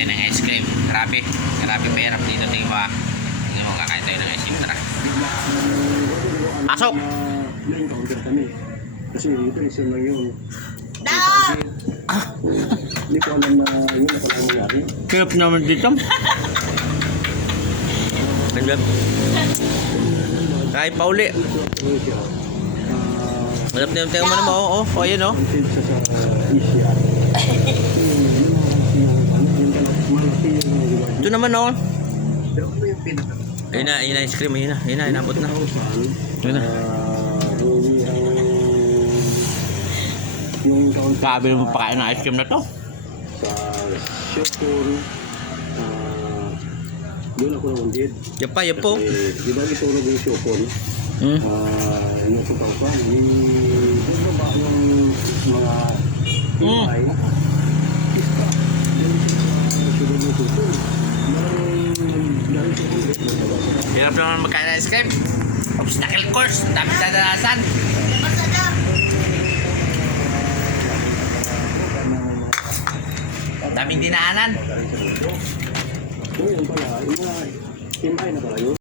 tayo ng ice cream. Grabe. Grabe mahirap dito. Tingin mo ah. Tingin mo kakain tayo ng ice cream. Tara. Pasok! Na-encounter kami. Kasi ito isa lang yun. Hindi ko alam na yun na pala nangyari. Hirap naman dito. Nandun. Kahit pa uli. Hirap na yung tingin mo naman. Oo. O yun o. Until sa Asia. Ito naman o. Pero ano yung pinaka? Ayun na ice cream. Ayun na, inabot na. Ayun na. Yung encounter Grabe mo pa kain ng ice cream na to. sa Shopon, doon ako naundid. Yan pa, yan po. Di ba itulog yung Shopon? Yung pagkakpan, doon ba yung mga tibay? Pista. Doon yung Shopon. Hirap naman magkain ng ice cream. Obstacle course. Dami dadanasan. Daming dinaanan. Yun pala, yung mga tibay na pala yun.